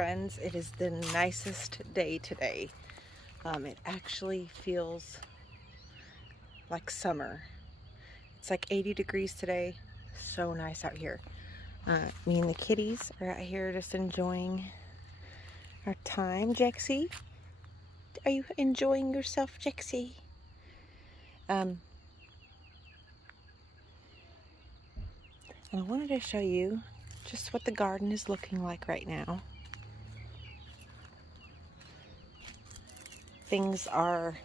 friends, it is the nicest day today. It actually feels like summer. It's like 80 degrees today. So nice out here. Me and the kitties are out here just enjoying our time. Jexie, are you enjoying yourself, Jexie? And I wanted to show you just what the garden is looking like right now. Things are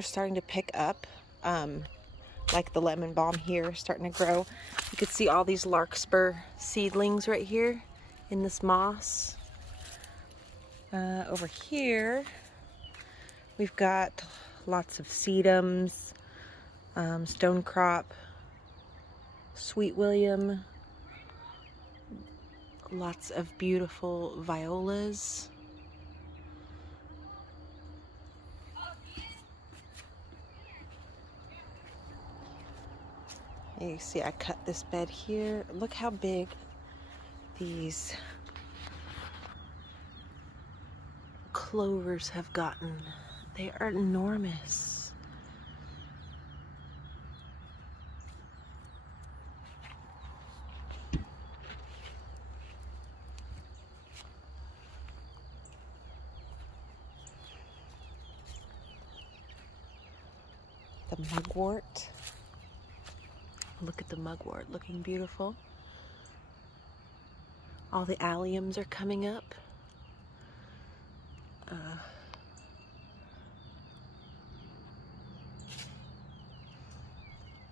starting to pick up. Like the lemon balm here starting to grow. You can see all these larkspur seedlings right here in this moss. Over here we've got lots of sedums, stonecrop, sweet william, lots of beautiful violas. You see I cut this bed here. Look how big these clovers have gotten. They are enormous. The mugwort. Look at the mugwort looking beautiful. All the alliums are coming up.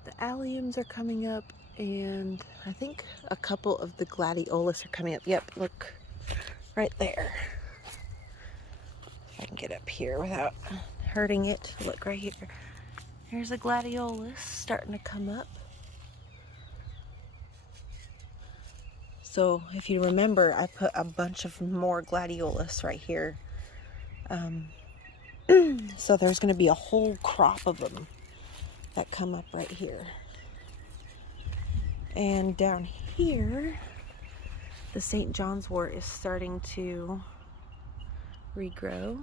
The alliums are coming up, and I think a couple of the gladiolus are coming up. Yep, look right there. If I can get up here without hurting it. Look right here. Here's a gladiolus starting to come up. So if you remember, I put a bunch of more gladiolus right here. So there's going to be a whole crop of them that come up right here. And down here, the St. John's wort is starting to regrow.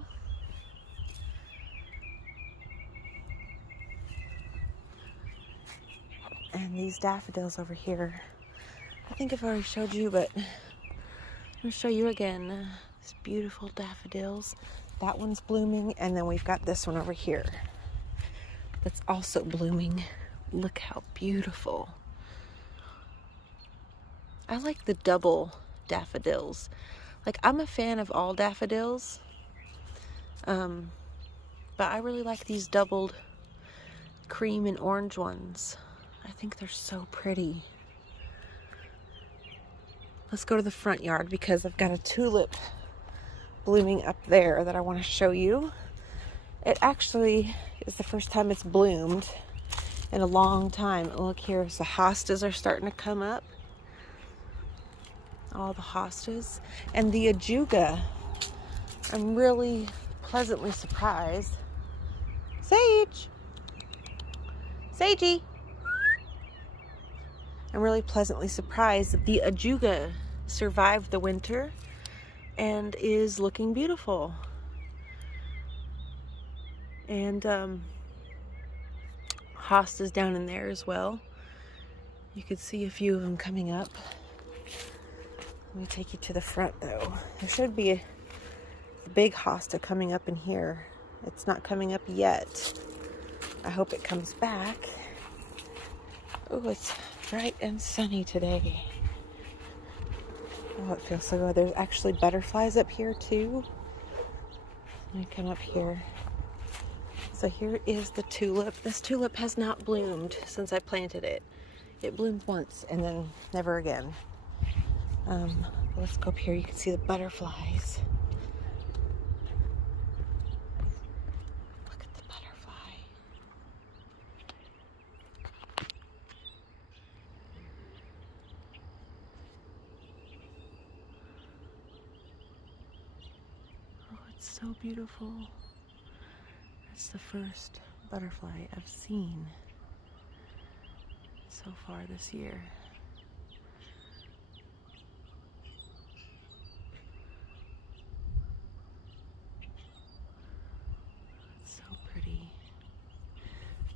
And these daffodils over here, I think I've already showed you, but I'm going to show you again. These beautiful daffodils. That one's blooming, and then we've got this one over here that's also blooming. Look how beautiful. I like the double daffodils. Like, I'm a fan of all daffodils, but I really like these doubled cream and orange ones. I think they're so pretty. Let's go to the front yard because I've got a tulip blooming up there that I want to show you. It actually is the first time it's bloomed in a long time. Look here, the hostas are starting to come up. All the hostas. And the ajuga, I'm really pleasantly surprised. Sage! Sagey! I'm really pleasantly surprised that the ajuga survived the winter and is looking beautiful. And hostas down in there as well. You could see a few of them coming up. Let me take you to the front though. There should be a big hosta coming up in here. It's not coming up yet. I hope it comes back. Oh, it's bright and sunny today. Oh, it feels so good. There's actually butterflies up here too. Let me come up here. So here is the tulip. This tulip has not bloomed since I planted it. It bloomed once and then never again. Let's go up here. You can see the butterflies. Look at the butterfly. Oh, it's so beautiful. It's the first butterfly I've seen so far this year.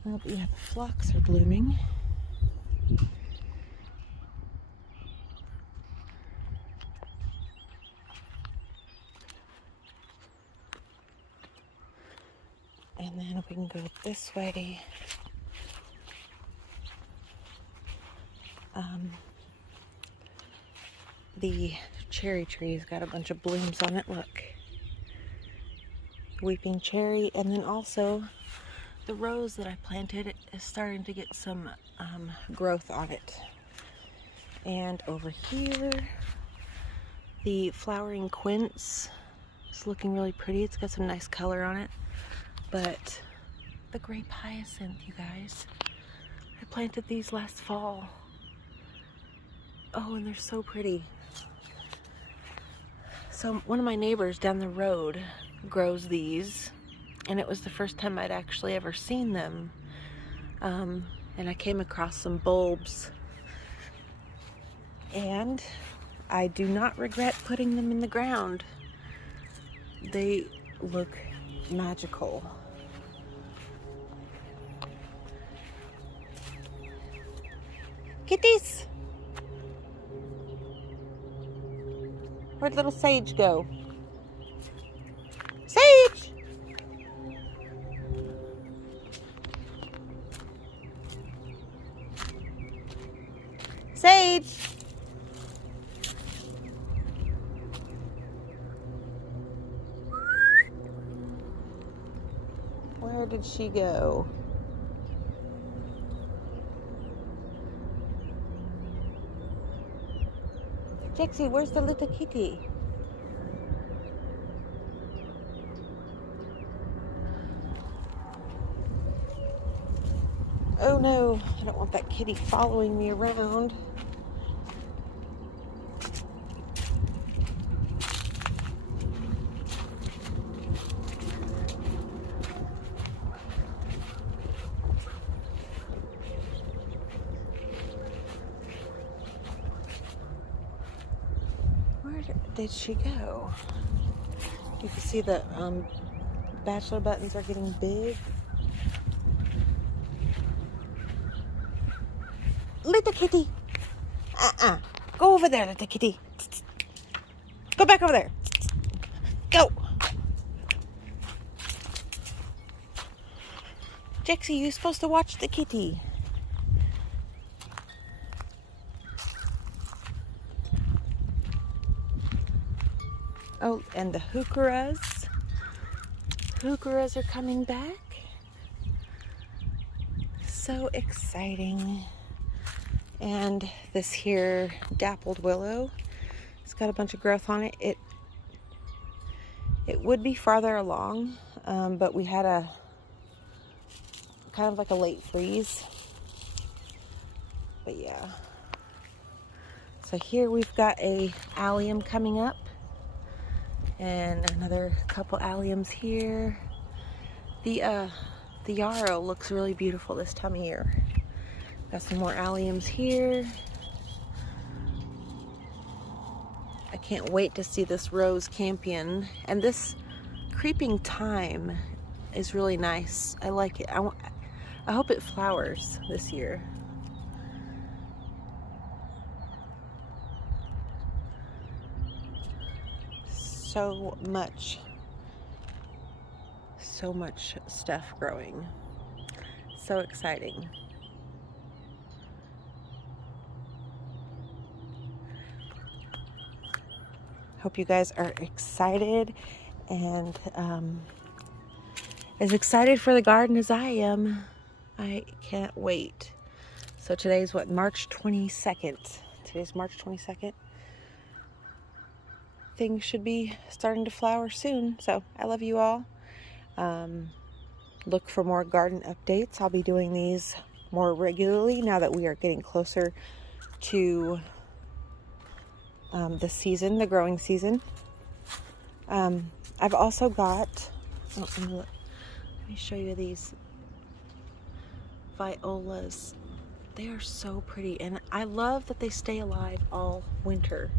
Oh, but yeah, the phlox are blooming. And then if we can go this way, the cherry tree's got a bunch of blooms on it, look. Weeping cherry, and then also the rose that I planted is starting to get some growth on it. And over here, the flowering quince is looking really pretty. It's got some nice color on it. But the grape hyacinth, you guys, I planted these last fall. Oh, and they're so pretty. So one of my neighbors down the road grows these, and it was the first time I'd actually ever seen them. And I came across some bulbs, and I do not regret putting them in the ground. They look magical. Kitties! Where'd little Sage go? Sage! Sage! Where did she go? Jexie, where's the little kitty? Oh no, I don't want that kitty following me around. Where did she go? You can see the bachelor buttons are getting big. Little kitty. Go over there, little kitty. Go back over there. Go. Jexie, you're supposed to watch the kitty. Oh, and the heucheras. Heucheras are coming back. So exciting. And this here dappled willow, it's got a bunch of growth on it. It would be farther along, but we had a kind of like a late freeze. But yeah. So here we've got a allium coming up, and another couple alliums here. The yarrow looks really beautiful this time of year. Got some more alliums here. I can't wait to see this rose campion. And this creeping thyme is really nice. I like it. I hope it flowers this year. So much stuff growing. So exciting. Hope you guys are excited and as excited for the garden as I am. I can't wait. So today's what, March 22nd. Today's March 22nd. Things should be starting to flower soon. So I love you all. Look for more garden updates. I'll be doing these more regularly now that we are getting closer to the season, the growing season. I've also got, let me show you these violas. They are so pretty, and I love that they stay alive all winter.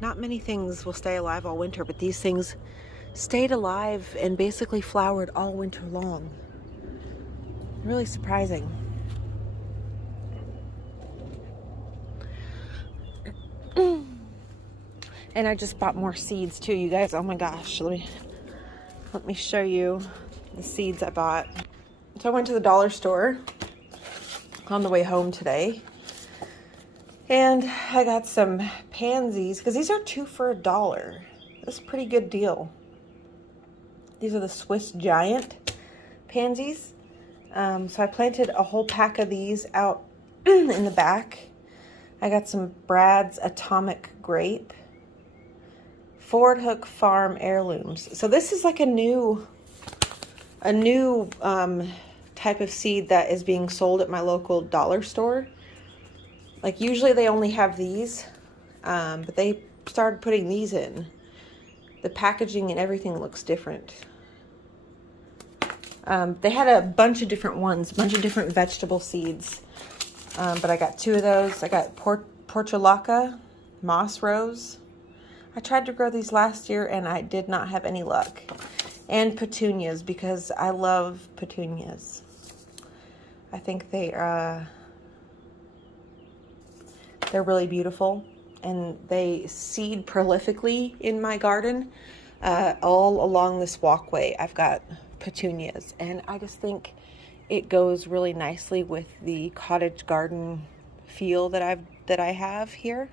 Not many things will stay alive all winter, but these things stayed alive and basically flowered all winter long. Really surprising. And I just bought more seeds too, you guys. Oh my gosh, let me show you the seeds I bought. So I went to the dollar store on the way home today, and I got some pansies because these are 2 for $1. That's a pretty good deal. These are the Swiss Giant pansies. So I planted a whole pack of these out in the back. I got some Brad's Atomic Grape, Ford Hook Farm Heirlooms. So this is like a new type of seed that is being sold at my local dollar store. Like usually they only have these, but they started putting these in. The packaging and everything looks different. They had a bunch of different ones, a bunch of different vegetable seeds. But I got 2 of those. I got portulaca, moss rose. I tried to grow these last year and I did not have any luck. And petunias, because I love petunias. I think they're really beautiful, and they seed prolifically in my garden. All along this walkway I've got petunias, and I just think it goes really nicely with the cottage garden feel that I have here.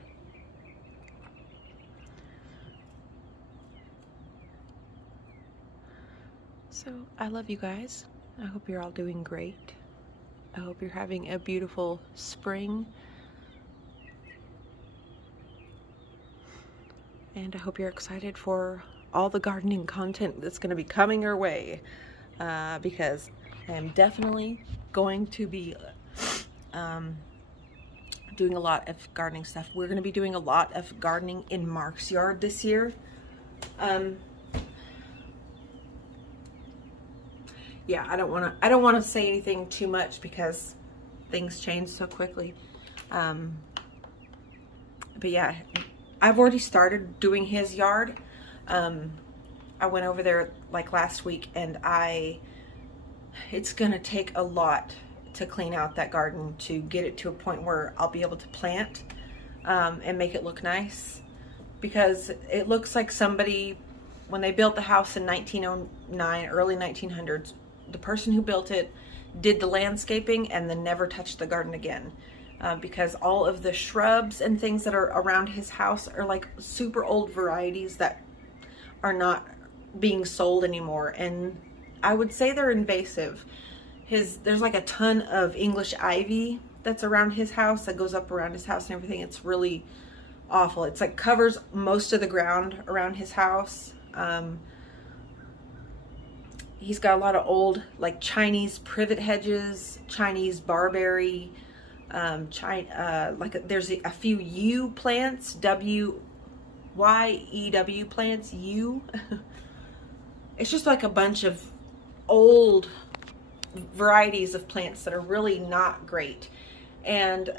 So I love you guys. I hope you're all doing great. I hope you're having a beautiful spring. And I hope you're excited for all the gardening content that's going to be coming your way. Because I am definitely going to be doing a lot of gardening stuff. We're going to be doing a lot of gardening in Mark's yard this year. Yeah, I don't want to say anything too much because things change so quickly. But yeah, I've already started doing his yard. I went over there like last week, and it's gonna take a lot to clean out that garden to get it to a point where I'll be able to plant and make it look nice, because it looks like somebody, when they built the house in 1909, early 1900s, the person who built it did the landscaping and then never touched the garden again, because all of the shrubs and things that are around his house are like super old varieties that are not being sold anymore, and I would say they're invasive. There's like a ton of English ivy that's around his house, that goes up around his house and everything. It's really awful. It's like covers most of the ground around his house. He's got a lot of old like Chinese privet hedges, Chinese barberry, there's a few yew plants, W-Y-E-W plants, yew. It's just like a bunch of old varieties of plants that are really not great. And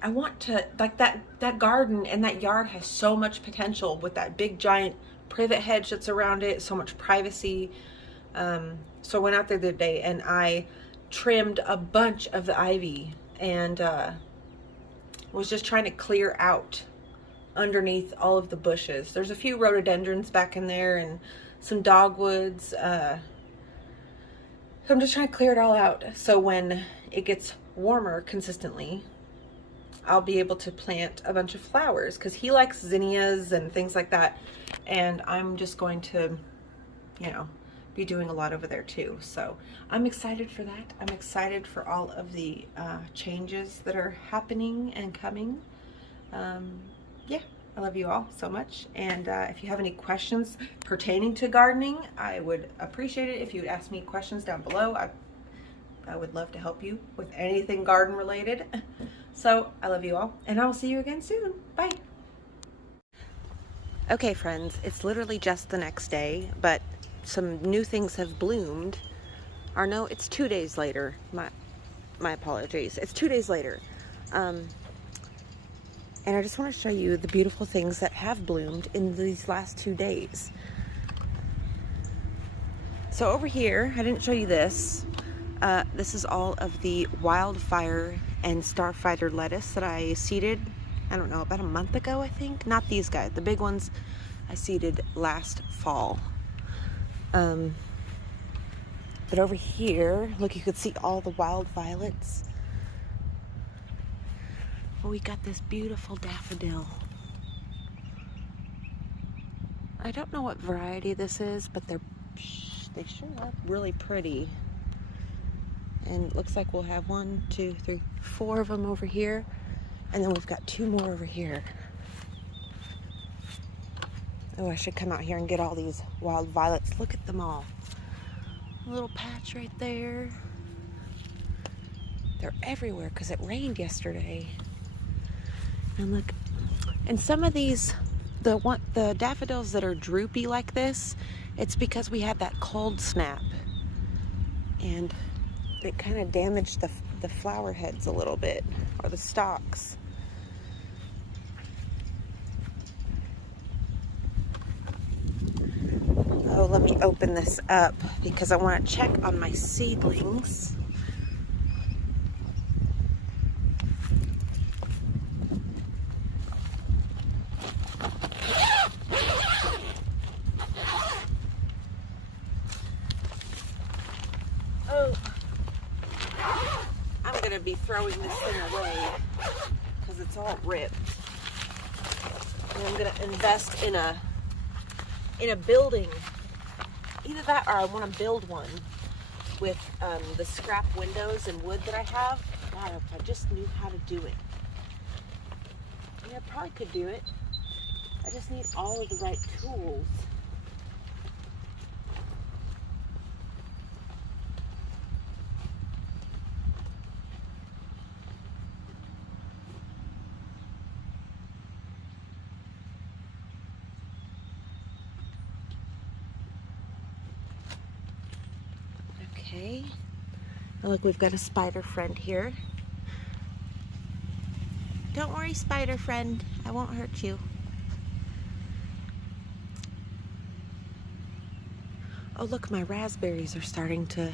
I want to, like, that garden and that yard has so much potential with that big giant privet hedge that's around it, so much privacy. So I went out there the other day and I trimmed a bunch of the ivy, and was just trying to clear out underneath all of the bushes. There's a few rhododendrons back in there and some dogwoods. So I'm just trying to clear it all out, so when it gets warmer consistently, I'll be able to plant a bunch of flowers, because he likes zinnias and things like that, and I'm just going to, be doing a lot over there too. So I'm excited for that. I'm excited for all of the changes that are happening and coming. Yeah, I love you all so much, and if you have any questions pertaining to gardening, I would appreciate it if you would ask me questions down below. I would love to help you with anything garden related. So I love you all, and I will see you again soon. Bye. Okay friends, it's literally just the next day, but some new things have bloomed. Or no, it's 2 days later. My apologies. It's 2 days later. And I just want to show you the beautiful things that have bloomed in these last 2 days. So over here, I didn't show you this. This is all of the wildfire and starfighter lettuce that I seeded, I don't know, about a month ago, I think. Not these guys, the big ones I seeded last fall. But over here, look, you could see all the wild violets. Oh, we got this beautiful daffodil. I don't know what variety this is, but they sure are really pretty. And it looks like we'll have 1, 2, 3, 4 of them over here. And then we've got 2 more over here. Oh, I should come out here and get all these wild violets. Look at them all. A little patch right there. They're everywhere because it rained yesterday. And look, and some of these, the daffodils that are droopy like this, it's because we had that cold snap. And it kind of damaged the flower heads a little bit, or the stalks. Oh, let me open this up because I want to check on my seedlings. Oh, I'm going to be throwing this thing away because it's all ripped. And I'm going to invest in a building. Either that or I want to build one with the scrap windows and wood that I have. God, if I just knew how to do it. I mean, I probably could do it. I just need all of the right tools. Okay, now look, we've got a spider friend here. Don't worry, spider friend, I won't hurt you. Oh look, my raspberries are starting to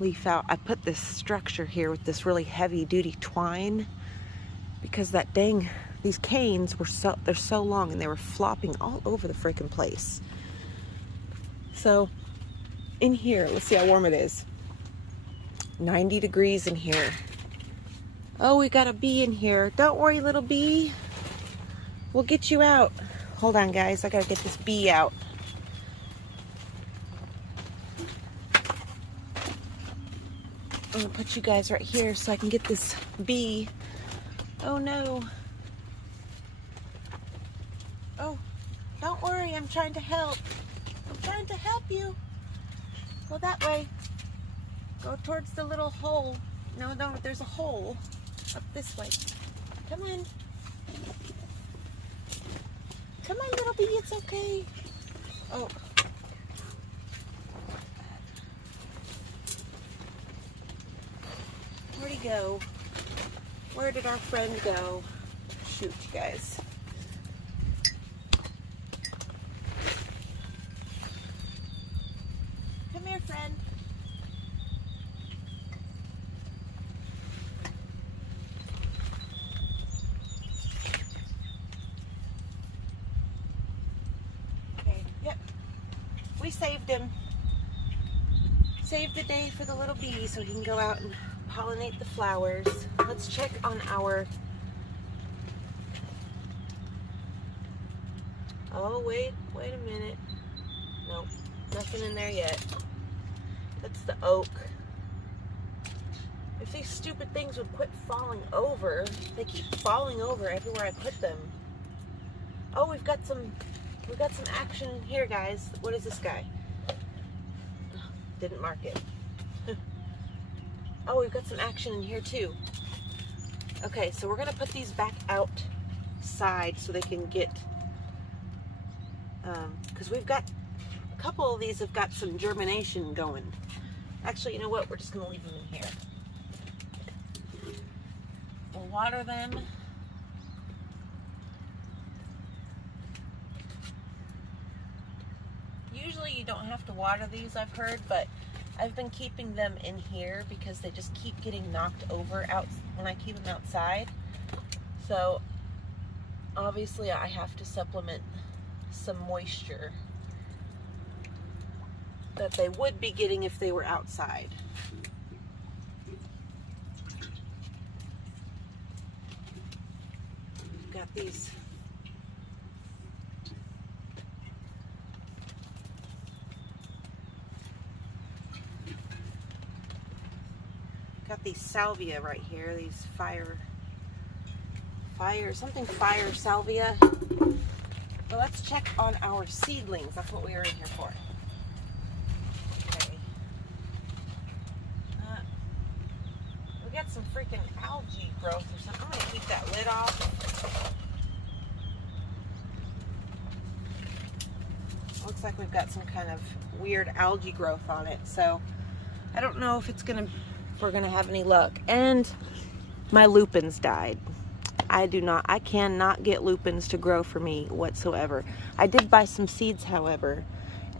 leaf out. I put this structure here with this really heavy duty twine because these canes they're so long and they were flopping all over the freaking place. So in here, let's see how warm it is. 90 degrees in here. Oh, we got a bee in here. Don't worry, little bee. We'll get you out. Hold on, guys. I gotta get this bee out. I'm gonna put you guys right here so I can get this bee. Oh no. Oh, don't worry. I'm trying to help. I'm trying to help you. Go that way. Go towards the little hole. No, there's a hole up this way. Come on. Come on, little bee, it's okay. Oh. Where'd he go? Where did our friend go? Shoot, you guys. Come here, friend. Okay, yep. We saved him. Saved the day for the little bee so he can go out and pollinate the flowers. Let's check on our... Oh, wait a minute. Nope, nothing in there yet. That's the oak. If these stupid things would quit falling over, they keep falling over everywhere I put them. Oh, we've got some action here, guys. What is this guy? Oh, didn't mark it. Oh, we've got some action in here too. Okay, so we're gonna put these back outside so they can get, because we've got a couple of these have got some germination going. Actually, you know what? We're just gonna leave them in here. We'll water them. Usually you don't have to water these, I've heard, but I've been keeping them in here because they just keep getting knocked over out when I keep them outside. So obviously I have to supplement some moisture that they would be getting if they were outside. Got these salvia right here, these fire salvia. But let's check on our seedlings. That's what we are in here for. Okay. We got some freaking algae growth or something. I'm gonna keep that lid off. Looks like we've got some kind of weird algae growth on it. So I don't know if we're gonna have any luck. And my lupins died. I cannot get lupins to grow for me whatsoever. I did buy some seeds, however,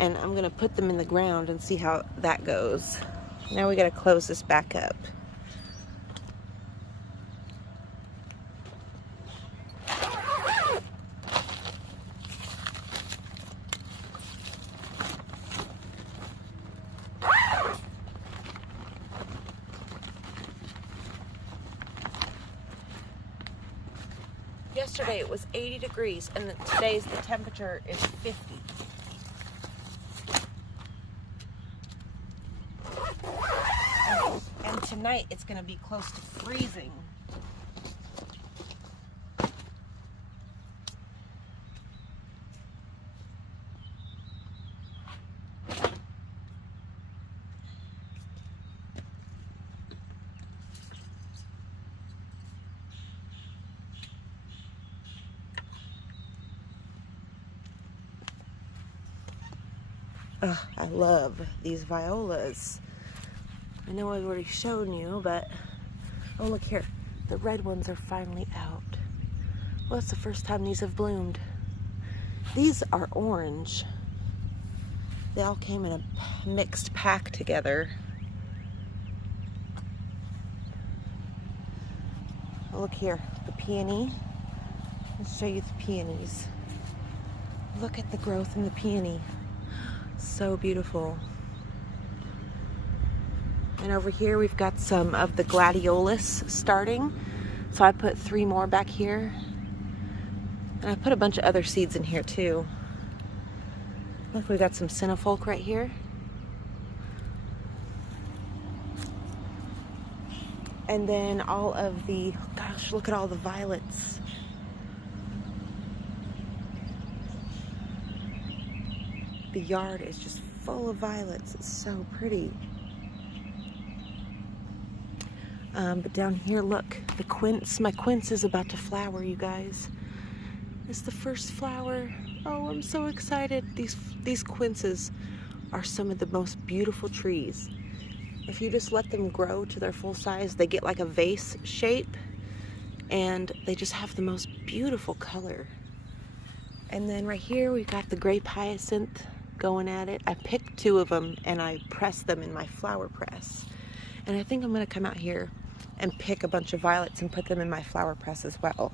and I'm gonna put them in the ground and see how that goes. Now we gotta close this back up. Yesterday it was 80 degrees and today's the temperature is 50. And tonight it's going to be close to freezing. Oh, I love these violas. I know I've already shown you, but oh, look here. The red ones are finally out. Well, it's the first time these have bloomed. These are orange. They all came in a mixed pack together. Oh, look here, the peony. Let's show you the peonies. Look at the growth in the peony. So beautiful. And over here we've got some of the gladiolus starting. So I put 3 more back here. And I put a bunch of other seeds in here too. Look, we've got some cinefolk right here. And then all of the, gosh, look at all the violets. The yard is just full of violets. It's so pretty. But down here, look, the quince. My quince is about to flower, you guys. It's the first flower. Oh, I'm so excited. These quinces are some of the most beautiful trees. If you just let them grow to their full size, they get like a vase shape, and they just have the most beautiful color. And then right here, we've got the Grape Hyacinth going at it. I picked 2 of them and I pressed them in my flower press. And I think I'm gonna come out here and pick a bunch of violets and put them in my flower press as well.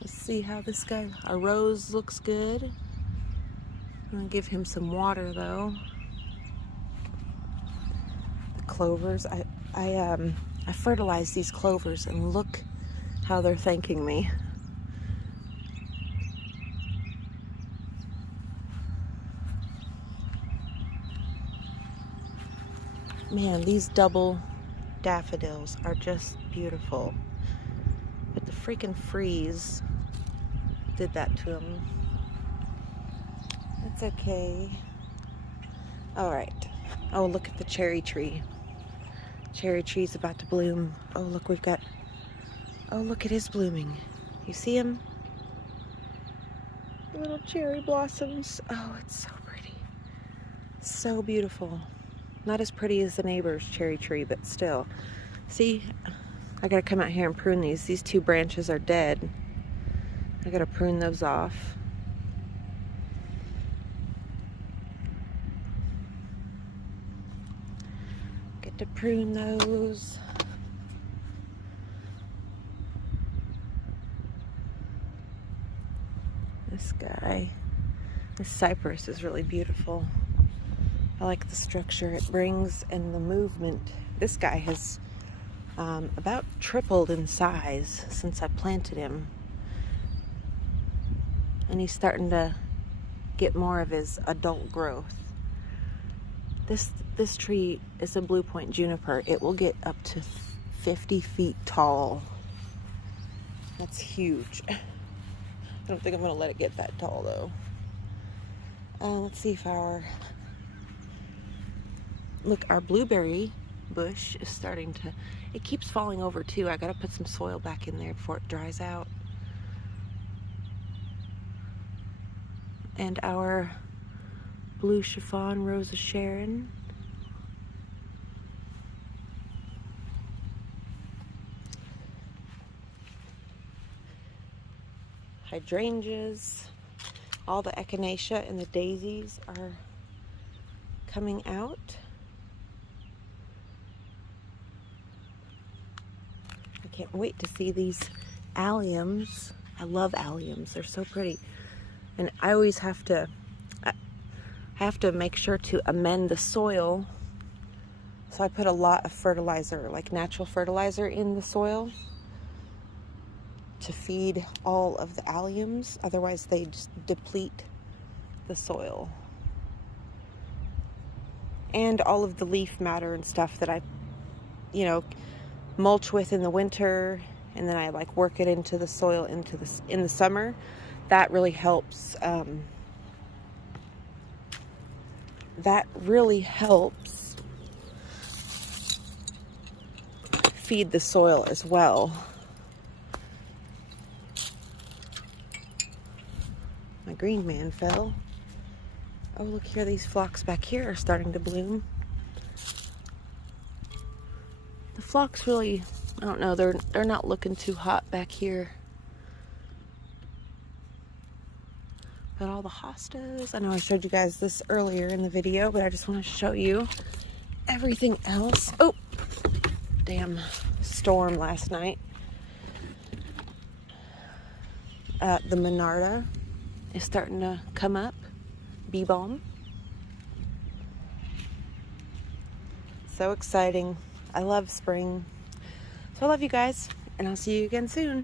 Let's see how this guy, our rose looks good. I'm gonna give him some water though. The clovers, I fertilized these clovers and look how they're thanking me. Man, these double daffodils are just beautiful. But the freaking freeze did that to them. It's okay. All right. Oh, look at the cherry tree. Cherry tree's about to bloom. Oh, look, we've got, oh, look, it is blooming. You see him? Little cherry blossoms. Oh, it's so pretty. So beautiful. Not as pretty as the neighbor's cherry tree, but still. See, I gotta come out here and prune these. These 2 branches are dead. I gotta prune those off. prune those. This guy, this cypress is really beautiful. I like the structure it brings and the movement. This guy has about tripled in size since I planted him. And he's starting to get more of his adult growth. This tree is a blue point juniper. It will get up to 50 feet tall. That's huge. I don't think I'm gonna let it get that tall though. Let's see if our blueberry bush is starting to, it keeps falling over too. I gotta put some soil back in there before it dries out. And our blue chiffon Rose of Sharon. Hydrangeas. All the echinacea and the daisies are coming out. I can't wait to see these alliums. I love alliums. They're so pretty. And I always have to make sure to amend the soil. So I put a lot of fertilizer, like natural fertilizer, in the soil to feed all of the alliums. Otherwise they just deplete the soil. And all of the leaf matter and stuff that I, mulch with in the winter, and then I like work it into the soil in the summer. That really helps. That really helps feed the soil as well. My green man fell. Oh, look here, these phlox back here are starting to bloom. The phlox really, I don't know, they're not looking too hot back here. But all the hostas, I know I showed you guys this earlier in the video, but I just want to show you everything else. Oh, damn storm last night. The Monarda is starting to come up. Bee balm. So exciting. I love spring. So I love you guys, and I'll see you again soon.